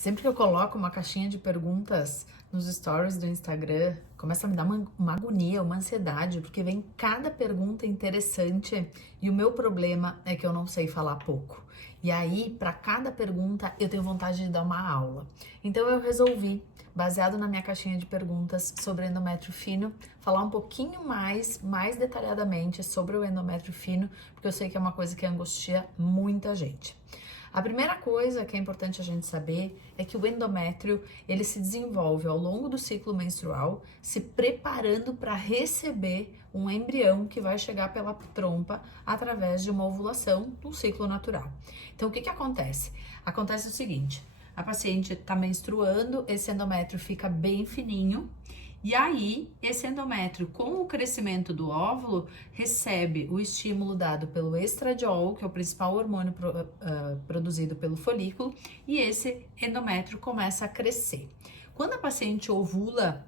Sempre que eu coloco uma caixinha de perguntas nos stories do Instagram, começa a me dar uma agonia, uma ansiedade, porque vem cada pergunta interessante e o meu problema é que eu não sei falar pouco. E aí, para cada pergunta, eu tenho vontade de dar uma aula. Então eu resolvi, baseado na minha caixinha de perguntas sobre endométrio fino, falar um pouquinho mais detalhadamente sobre o endométrio fino, porque eu sei que é uma coisa que angustia muita gente. A primeira coisa que é importante a gente saber é que o endométrio, ele se desenvolve ao longo do ciclo menstrual, se preparando para receber um embrião que vai chegar pela trompa através de uma ovulação no ciclo natural. Então, o que acontece? Acontece o seguinte, a paciente está menstruando, esse endométrio fica bem fininho, e aí, esse endométrio, com o crescimento do óvulo, recebe o estímulo dado pelo estradiol, que é o principal hormônio produzido pelo folículo, e esse endométrio começa a crescer. Quando a paciente ovula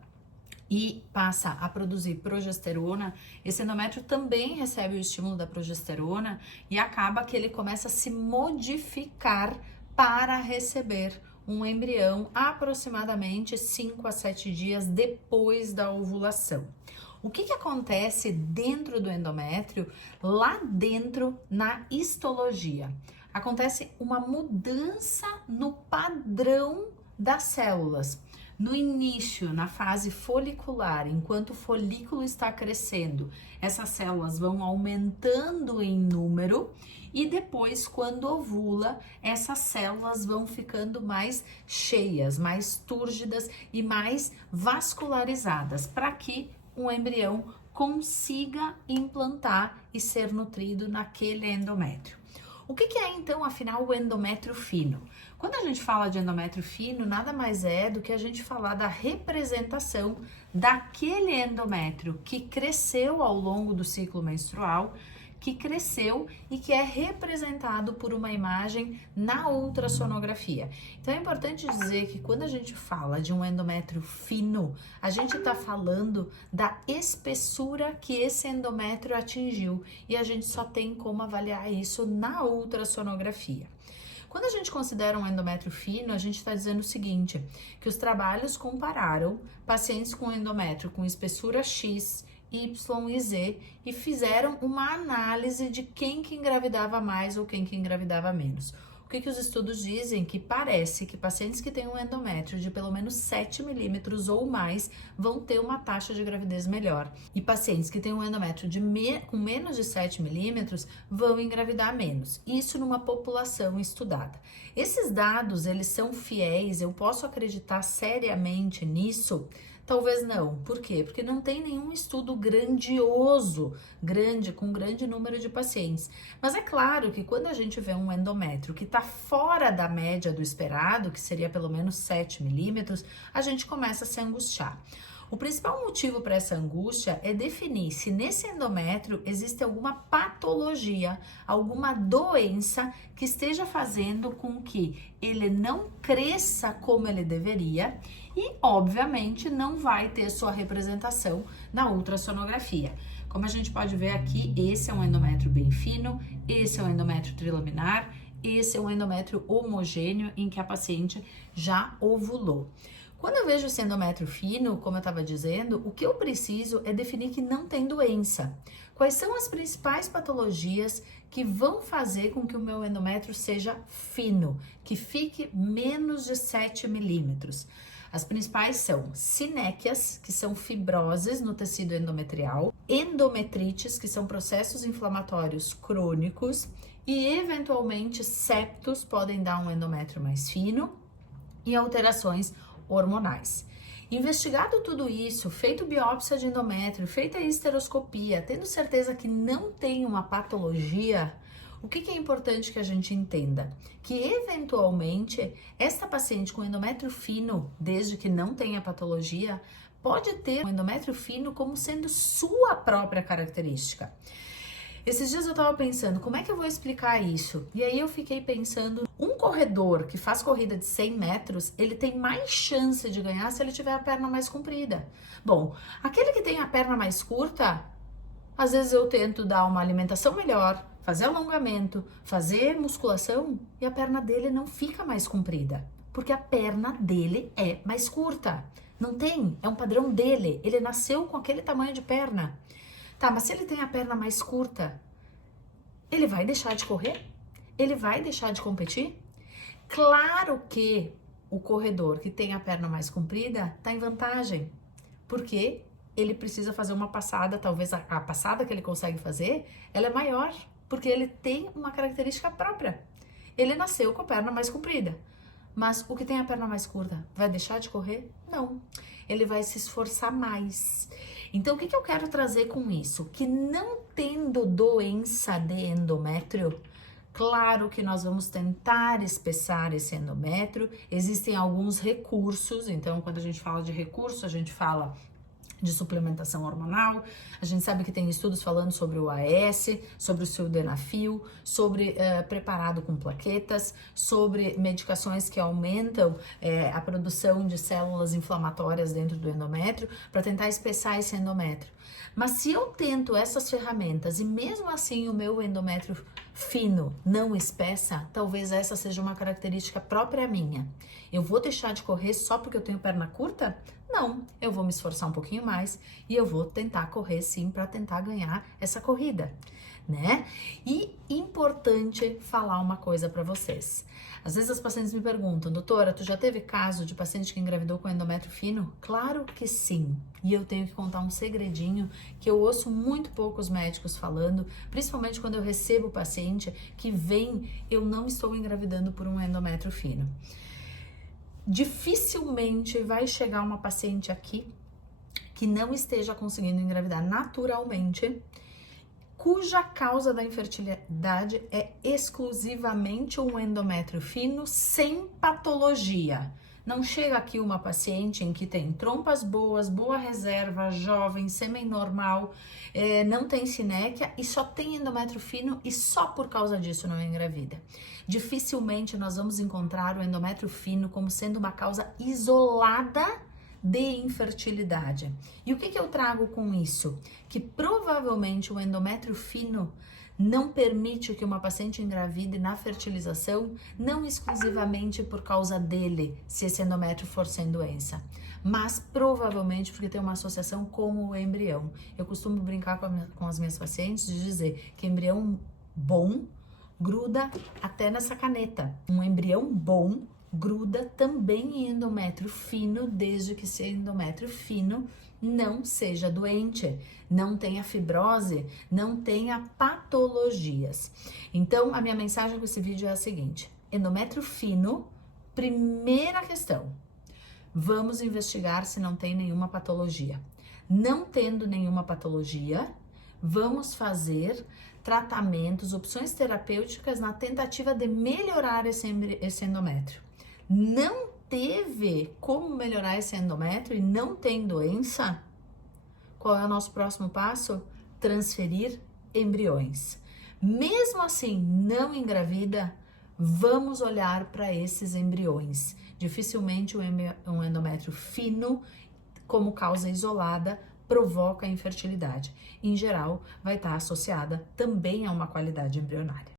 e passa a produzir progesterona, esse endométrio também recebe o estímulo da progesterona e acaba que ele começa a se modificar para receber um embrião aproximadamente 5 a 7 dias depois da ovulação. O que acontece dentro do endométrio, lá dentro na histologia? Acontece uma mudança no padrão das células. No início, na fase folicular, enquanto o folículo está crescendo, essas células vão aumentando em número e depois, quando ovula, essas células vão ficando mais cheias, mais túrgidas e mais vascularizadas, para que um embrião consiga implantar e ser nutrido naquele endométrio. O que é então, afinal, o endométrio fino? Quando a gente fala de endométrio fino, nada mais é do que a gente falar da representação daquele endométrio que cresceu ao longo do ciclo menstrual, que cresceu e que é representado por uma imagem na ultrassonografia. Então é importante dizer que quando a gente fala de um endométrio fino, a gente está falando da espessura que esse endométrio atingiu e a gente só tem como avaliar isso na ultrassonografia. Quando a gente considera um endométrio fino, a gente está dizendo o seguinte, que os trabalhos compararam pacientes com endométrio com espessura X, Y e Z e fizeram uma análise de quem que engravidava mais ou quem que engravidava menos. O que os estudos dizem? Que parece que pacientes que têm um endométrio de pelo menos 7 milímetros ou mais vão ter uma taxa de gravidez melhor. E pacientes que têm um endométrio com menos de 7 milímetros vão engravidar menos. Isso numa população estudada. Esses dados, eles são fiéis? Eu posso acreditar seriamente nisso? Talvez não. Por quê? Porque não tem nenhum estudo grandioso, com grande número de pacientes. Mas é claro que quando a gente vê um endométrio que está fora da média do esperado, que seria pelo menos 7 milímetros, a gente começa a se angustiar. O principal motivo para essa angústia é definir se nesse endométrio existe alguma patologia, alguma doença que esteja fazendo com que ele não cresça como ele deveria e, obviamente, não vai ter sua representação na ultrassonografia. Como a gente pode ver aqui, esse é um endométrio bem fino, esse é um endométrio trilaminar, esse é um endométrio homogêneo em que a paciente já ovulou. Quando eu vejo esse endométrio fino, como eu estava dizendo, o que eu preciso é definir que não tem doença. Quais são as principais patologias que vão fazer com que o meu endométrio seja fino, que fique menos de 7 milímetros? As principais são sinéquias, que são fibroses no tecido endometrial, endometrites, que são processos inflamatórios crônicos, e eventualmente septos podem dar um endométrio mais fino, e alterações hormonais. Investigado tudo isso, feito biópsia de endométrio, feita histeroscopia, tendo certeza que não tem uma patologia, o que é importante que a gente entenda? Que eventualmente esta paciente com endométrio fino, desde que não tenha patologia, pode ter um endométrio fino como sendo sua própria característica. Esses dias eu tava pensando, como é que eu vou explicar isso? E aí eu fiquei pensando, um corredor que faz corrida de 100 metros, ele tem mais chance de ganhar se ele tiver a perna mais comprida. Bom, aquele que tem a perna mais curta, às vezes eu tento dar uma alimentação melhor, fazer alongamento, fazer musculação e a perna dele não fica mais comprida. Porque a perna dele é mais curta. Não tem, é um padrão dele. Ele nasceu com aquele tamanho de perna. Tá, mas se ele tem a perna mais curta, ele vai deixar de correr? Ele vai deixar de competir? Claro que o corredor que tem a perna mais comprida está em vantagem, porque ele precisa fazer uma passada, talvez a passada que ele consegue fazer, ela é maior, porque ele tem uma característica própria. Ele nasceu com a perna mais comprida. Mas o que tem a perna mais curta vai deixar de correr? Não. Ele vai se esforçar mais. Então, o que eu quero trazer com isso? Que não tendo doença de endométrio, claro que nós vamos tentar espessar esse endométrio. Existem alguns recursos. Então, quando a gente fala de recurso, a gente fala de suplementação hormonal. A gente sabe que tem estudos falando sobre o AS, sobre o sildenafil, sobre preparado com plaquetas, sobre medicações que aumentam a produção de células inflamatórias dentro do endométrio para tentar espessar esse endométrio. Mas se eu tento essas ferramentas e mesmo assim o meu endométrio fino não espessa, talvez essa seja uma característica própria minha. Eu vou deixar de correr só porque eu tenho perna curta? Não, eu vou me esforçar um pouquinho mais e eu vou tentar correr sim para tentar ganhar essa corrida, né? E importante falar uma coisa para vocês. Às vezes as pacientes me perguntam, doutora, tu já teve caso de paciente que engravidou com endométrio fino? Claro que sim. E eu tenho que contar um segredinho que eu ouço muito poucos médicos falando, principalmente quando eu recebo o paciente que vem, eu não estou engravidando por um endométrio fino. Dificilmente vai chegar uma paciente aqui que não esteja conseguindo engravidar naturalmente, cuja causa da infertilidade é exclusivamente um endométrio fino sem patologia. Não chega aqui uma paciente em que tem trompas boas, boa reserva, jovem, sêmen normal, não tem sinéquia e só tem endométrio fino e só por causa disso não engravida. Dificilmente nós vamos encontrar o endométrio fino como sendo uma causa isolada de infertilidade. E o que eu trago com isso? Que provavelmente o endométrio fino não permite que uma paciente engravide na fertilização, não exclusivamente por causa dele, se esse endométrio for sem doença, mas provavelmente porque tem uma associação com o embrião. Eu costumo brincar com as minhas pacientes de dizer que embrião bom gruda até nessa caneta. Um embrião bom gruda também em endométrio fino, desde que esse endométrio fino não seja doente, não tenha fibrose, não tenha patologias. Então, a minha mensagem com esse vídeo é a seguinte: endométrio fino, primeira questão, vamos investigar se não tem nenhuma patologia. Não tendo nenhuma patologia, vamos fazer tratamentos, opções terapêuticas na tentativa de melhorar esse endométrio. Não teve como melhorar esse endométrio e não tem doença? Qual é o nosso próximo passo? Transferir embriões. Mesmo assim, não engravida, vamos olhar para esses embriões. Dificilmente um endométrio fino, como causa isolada, provoca a infertilidade. Em geral, vai estar associada também a uma qualidade embrionária.